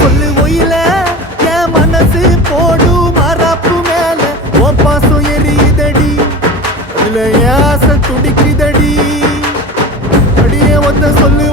சொல்லு ஒயில என் மனசு போடு மரப்பு மேல உன் பாசம் எரியுதடி அதுல ஏச துடிக்குதடி அடியே ஒத்த சொல்லு